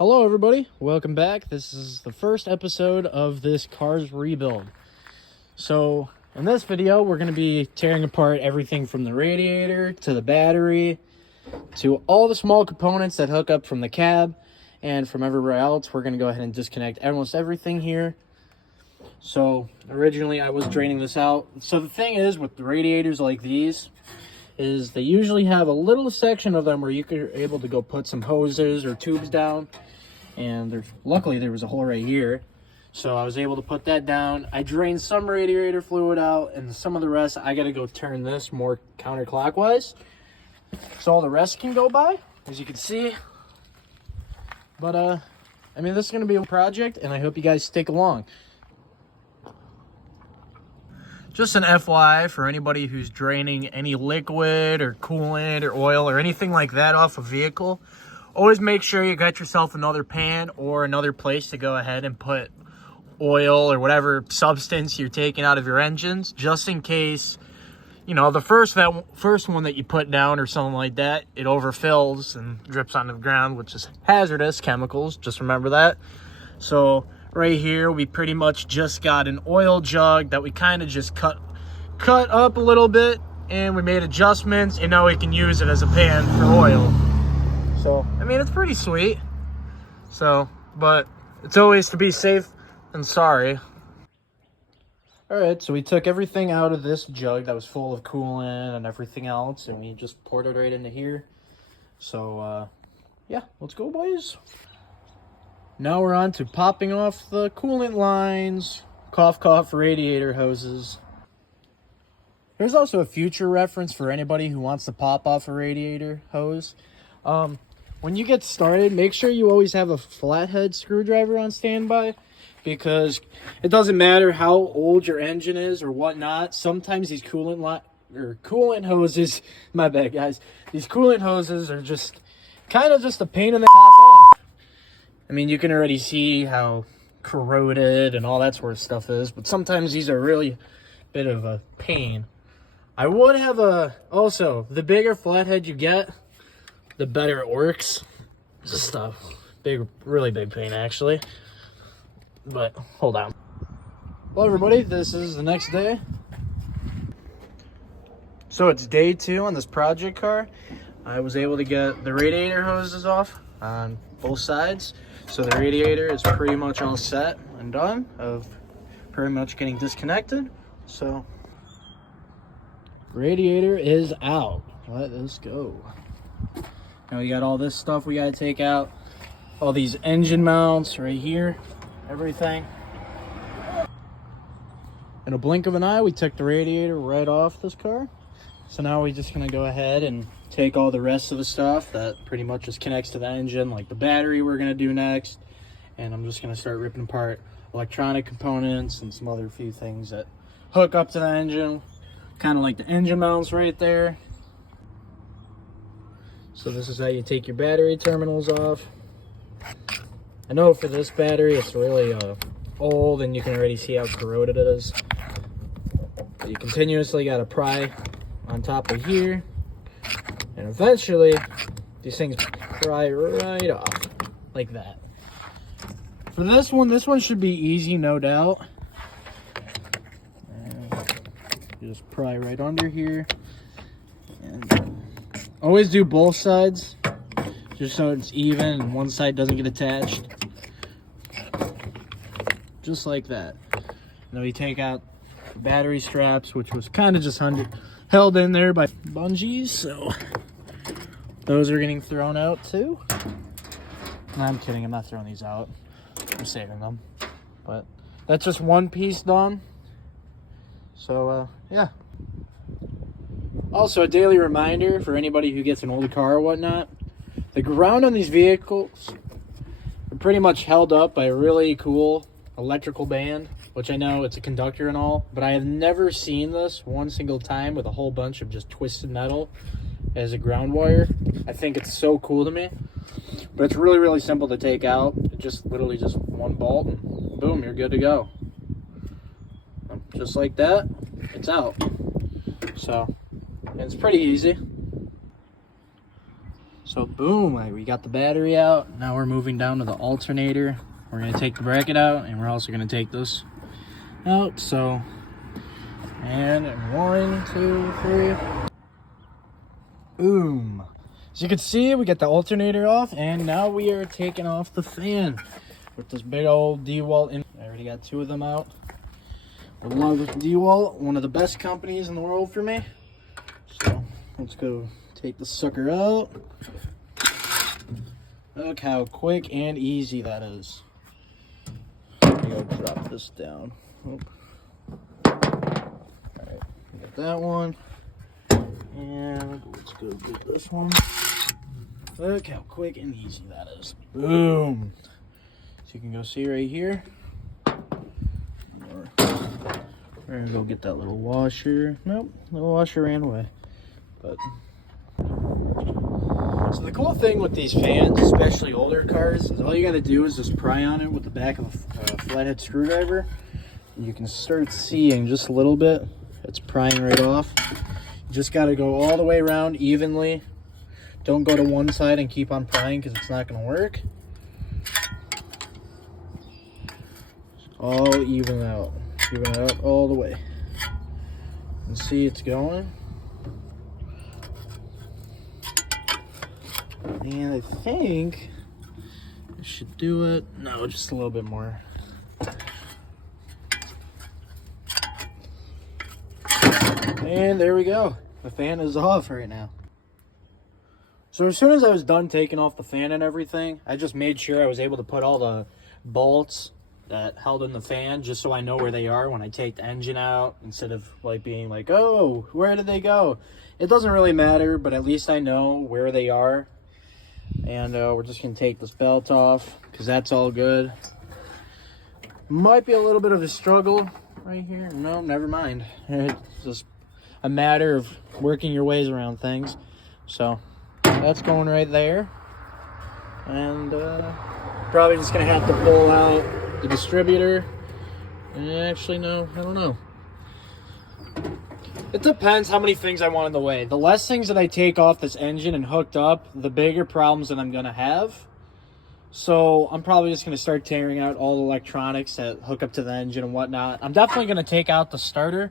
Hello everybody, welcome back. This is the first episode of this car's rebuild. So in this video, we're going to be tearing apart everything from the radiator to the battery to all the small components that hook up from the cab and from everywhere else. We're going to go ahead and disconnect almost everything here. So originally I was draining this out. So the thing is with the radiators like these is they usually have a little section of them where you could able to go put some hoses or tubes down. And luckily there was a hole right here, so I was able to put that down. I drained some radiator fluid out, and some of the rest I got to go turn this more counterclockwise so all the rest can go by, as you can see. But I mean, this is going to be a project, and I hope you guys stick along. Just an FYI for anybody who's draining any liquid or coolant or oil or anything like that off a vehicle. Always make sure you got yourself another pan or another place to go ahead and put oil or whatever substance you're taking out of your engines, just in case, you know, the first one that you put down or something like that, it overfills and drips onto the ground, which is hazardous chemicals. Just remember that. So right here, we pretty much just got an oil jug that we kind of just cut up a little bit, and we made adjustments, and now we can use it as a pan for oil. So, I mean, it's pretty sweet. So, but it's always to be safe than sorry. Alright, so we took everything out of this jug that was full of coolant and everything else, and we just poured it right into here. So, yeah, let's go, boys. Now we're on to popping off the coolant lines, cough radiator hoses. There's also a future reference for anybody who wants to pop off a radiator hose. When you get started, make sure you always have a flathead screwdriver on standby, because it doesn't matter how old your engine is or whatnot. Sometimes these coolant hoses, my bad guys, these coolant hoses are just kind of just a pain in the top off. I mean, you can already see how corroded and all that sort of stuff is, but sometimes these are really a bit of a pain. I would have also, the bigger flathead you get, the better it works. It's just a really big pain actually. But hold on. Well, everybody, this is the next day. So it's day 2 on this project car. I was able to get the radiator hoses off on both sides. So the radiator is pretty much all set and done of pretty much getting disconnected. So radiator is out. Let us go. Now we got all this stuff we gotta take out. All these engine mounts right here, everything. In a blink of an eye, we took the radiator right off this car. So now we're just gonna go ahead and take all the rest of the stuff that pretty much just connects to the engine, like the battery we're gonna do next. And I'm just gonna start ripping apart electronic components and some other few things that hook up to the engine. Kind of like the engine mounts right there. So this is how you take your battery terminals off. I know for this battery it's really old, and you can already see how corroded it is. But you continuously got to pry on top of here, and eventually these things pry right off like that. For this one should be easy, no doubt. And you just pry right under here. And always do both sides, just so it's even and one side doesn't get attached. Just like that. Then we take out the battery straps, which was kind of just held in there by bungees, so those are getting thrown out too. No, I'm kidding, I'm not throwing these out. I'm saving them. But that's just one piece done. So, yeah. Also, a daily reminder for anybody who gets an old car or whatnot, the ground on these vehicles are pretty much held up by a really cool electrical band, which I know it's a conductor and all, but I have never seen this one single time with a whole bunch of just twisted metal as a ground wire. I think it's so cool to me, but it's really, really simple to take out. Just literally just one bolt and boom, you're good to go. Just like that, it's out. So it's pretty easy. So boom, we got the battery out. Now we're moving down to the alternator. We're gonna take the bracket out, and we're also gonna take this out. So, and 1, 2, 3. Boom. As you can see, we got the alternator off, and now we are taking off the fan with this big old DeWalt. I already got 2 of them out. I love DeWalt, one of the best companies in the world for me. So let's go take the sucker out. Look how quick and easy that is. I'm gonna drop this down. Alright, got that one. And let's go get this one. Look how quick and easy that is. Boom. So you can go see right here. We're gonna go get that little washer. Nope, little washer ran away. But so the cool thing with these fans, especially older cars, is all you gotta do is just pry on it with the back of a flathead screwdriver. And you can start seeing just a little bit. It's prying right off. You just gotta go all the way around evenly. Don't go to one side and keep on prying because it's not gonna work. All even out. Even it out all the way. And see it's going. And I think I should do it. No, just a little bit more. And there we go. The fan is off right now. So as soon as I was done taking off the fan and everything, I just made sure I was able to put all the bolts that held in the fan just so I know where they are when I take the engine out, instead of like being like, oh, where did they go? It doesn't really matter, but at least I know where they are. And we're just gonna take this belt off because that's all good. Might be a little bit of a struggle right here. No, never mind. It's just a matter of working your ways around things. So that's going right there. And probably just gonna have to pull out the distributor. And actually, no, I don't know. It depends how many things I want in the way. The less things that I take off this engine and hooked up, the bigger problems that I'm gonna have. So I'm probably just gonna start tearing out all the electronics that hook up to the engine and whatnot. I'm definitely gonna take out the starter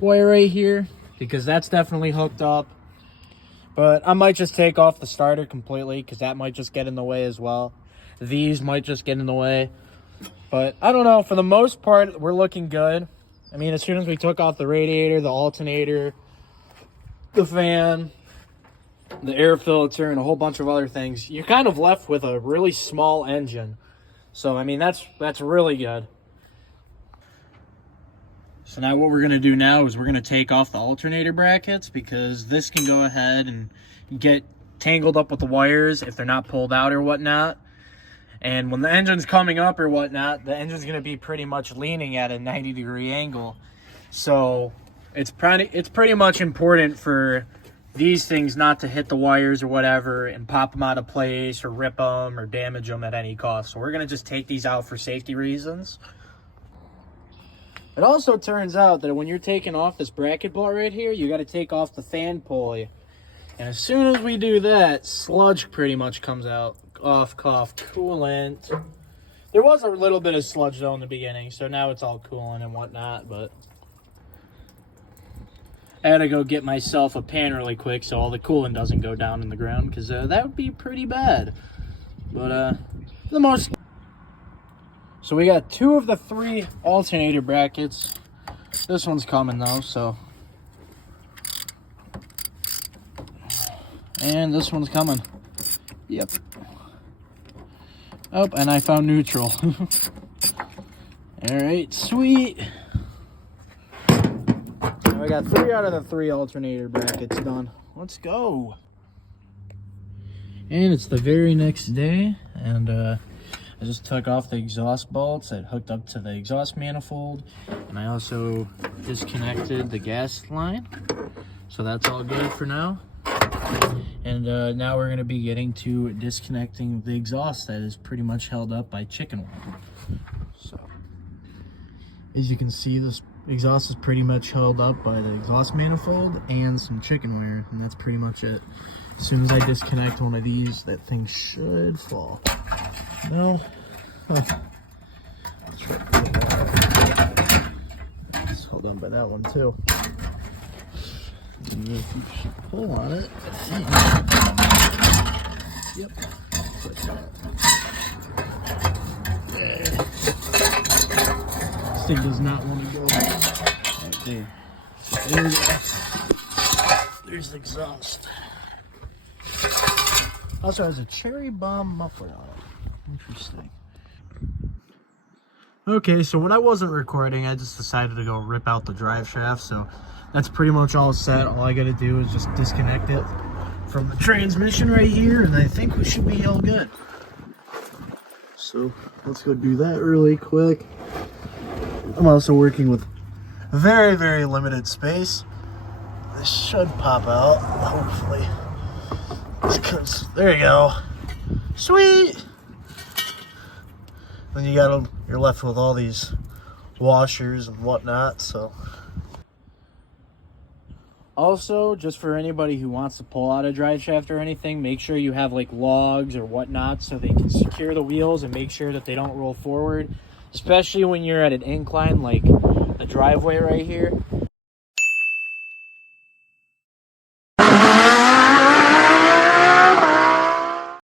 wire right here because that's definitely hooked up. But I might just take off the starter completely because that might just get in the way as well. These might just get in the way. But I don't know. For the most part, we're looking good. I mean, as soon as we took off the radiator, the alternator, the fan, the air filter, and a whole bunch of other things, you're kind of left with a really small engine. So, I mean, that's really good. So now what we're going to do now is we're going to take off the alternator brackets because this can go ahead and get tangled up with the wires if they're not pulled out or whatnot. And when the engine's coming up or whatnot, the engine's going to be pretty much leaning at a 90-degree angle. So it's pretty much important for these things not to hit the wires or whatever and pop them out of place or rip them or damage them at any cost. So we're going to just take these out for safety reasons. It also turns out that when you're taking off this bracket bolt right here, you got to take off the fan pulley. And as soon as we do that, sludge pretty much comes out. Off coolant. There was a little bit of sludge though in the beginning, so now it's all coolant and whatnot, but I had to go get myself a pan really quick so all the coolant doesn't go down in the ground because that would be pretty bad. But for the most, so we got 2 of the 3 alternator brackets. This one's coming though, so, and this one's coming. Yep. Oh, and I found neutral. Alright, sweet. Now we got 3 out of the 3 alternator brackets done. Let's go. And it's the very next day, and I just took off the exhaust bolts that hooked up to the exhaust manifold, and I also disconnected the gas line. So that's all good for now. And now we're going to be getting to disconnecting the exhaust that is pretty much held up by chicken wire. So, as you can see, this exhaust is pretty much held up by the exhaust manifold and some chicken wire, and that's pretty much it. As soon as I disconnect one of these, that thing should fall. No? Huh. Let's try to put it out. Let's hold on by that one too. And if you pull on it, I think. Yep. Like that. This thing does not want to go right there. So there we go. There's the exhaust. Also has a cherry bomb muffler on it. Interesting. Okay, so when I wasn't recording, I just decided to go rip out the drive shaft. So that's pretty much all set. All I gotta do is just disconnect it from the transmission right here, and I think we should be all good. So let's go do that really quick. I'm also working with very, very limited space. This should pop out, hopefully. Because there you go. Sweet. Then you're left with all these washers and whatnot. So also, just for anybody who wants to pull out a drive shaft or anything, make sure you have like logs or whatnot so they can secure the wheels and make sure that they don't roll forward, especially when you're at an incline like the driveway right here.